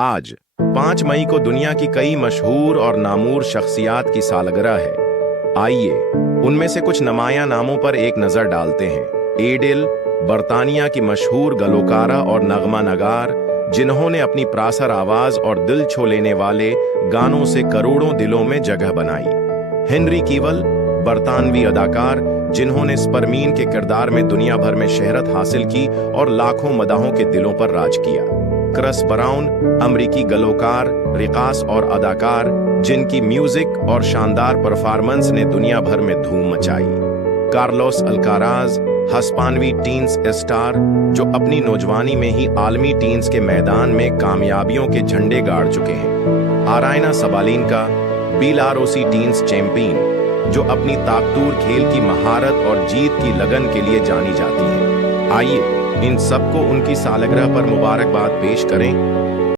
आज 5 मई को दुनिया की कई मशहूर और नामूर शख्सियात की सालगिरह है। आइए उनमें से कुछ नुमायां नामों पर एक नजर डालते हैं। एडिल, बरतानिया की मशहूर गलोकारा और नगमा नगार, जिन्होंने अपनी प्रासर आवाज और दिल छू लेने वाले गानों से करोड़ों दिलों में जगह बनाई। हेनरी कीवल, बरतानवी अदाकार, जिन्होंने स्परमीन के किरदार में दुनिया भर में शहरत हासिल की और लाखों मदाहों के दिलों पर राज किया। क्रिस ब्राउन, अमरीकी गलोकार, रिकास और अदाकार, जिनकी म्यूजिक और शानदार परफॉर्मेंस ने दुनिया भर में धूम मचाई। कार्लोस अल्काराज, हस्पानवी टीन्स स्टार, जो अपनी नौजवानी में ही आलमी टीन्स के मैदान में कामयाबियों के झंडे गाड़ चुके हैं। आरायना सबालिनका, बेलारूसी टीन्स चैंपियन, जो अपनी ताकतूर खेल की महारत और जीत की लगन के लिए जानी जाती हैं। आइए इन सबको उनकी सालगिरह पर मुबारकबाद पेश करें।